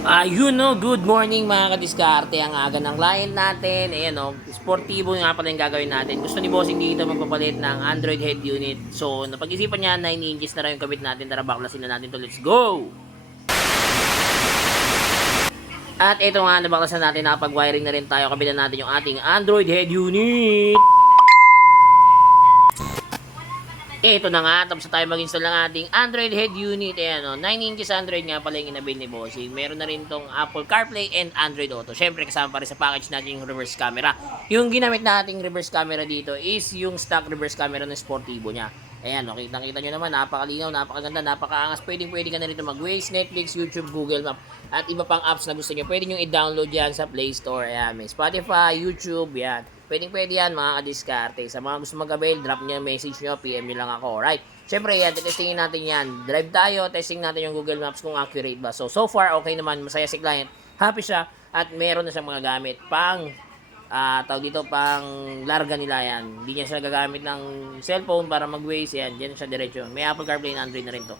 Ayun no, good morning mga kadiskarte. Ang aga ng client natin. Ayan no, sportibo nga pala yung gagawin natin. Gusto ni bossing dito magpapalit ng Android head unit. So, napag-isipan niya 9 inches na rin yung kabit natin. Tara, baklasin na natin to. Let's go! At ito nga, nabaklasan natin, nakapag-wiring na rin tayo. Kabilan natin yung ating Android head unit. Ito na nga, tapos na tayo mag-install ng ating Android head unit. Ayan o, 9 inches Android nga pala yung inabil ni Bossing. Meron na rin tong Apple CarPlay and Android Auto. Siyempre, kasama pa rin sa package natin yung reverse camera. Yung ginamit nating reverse camera dito is yung stock reverse camera ng Sportivo niya. Ayan o, kitang-kita nyo naman, napakalinaw, napakaganda, napakaangas. Pwede ka na rito mag-Waze, Netflix, YouTube, Google Map, at iba pang apps na gusto nyo. Pwede nyo i-download yan sa Play Store. Ayan, may Spotify, YouTube, yan. Pwede yan mga kadiskarte. Sa mga gusto mag-avail, drop nyo message nyo, PM nyo lang ako. Alright. Siyempre yan, testingin natin yan. Drive tayo, testing natin yung Google Maps kung accurate ba. So far, okay naman. Masaya si client. Happy siya. At meron na siyang mga gamit pang tawag dito, pang larga nila yan. Hindi niya siya gagamit ng cellphone para mag-Waze yan. Diyan siya diretso. May Apple CarPlay and Android na rin to.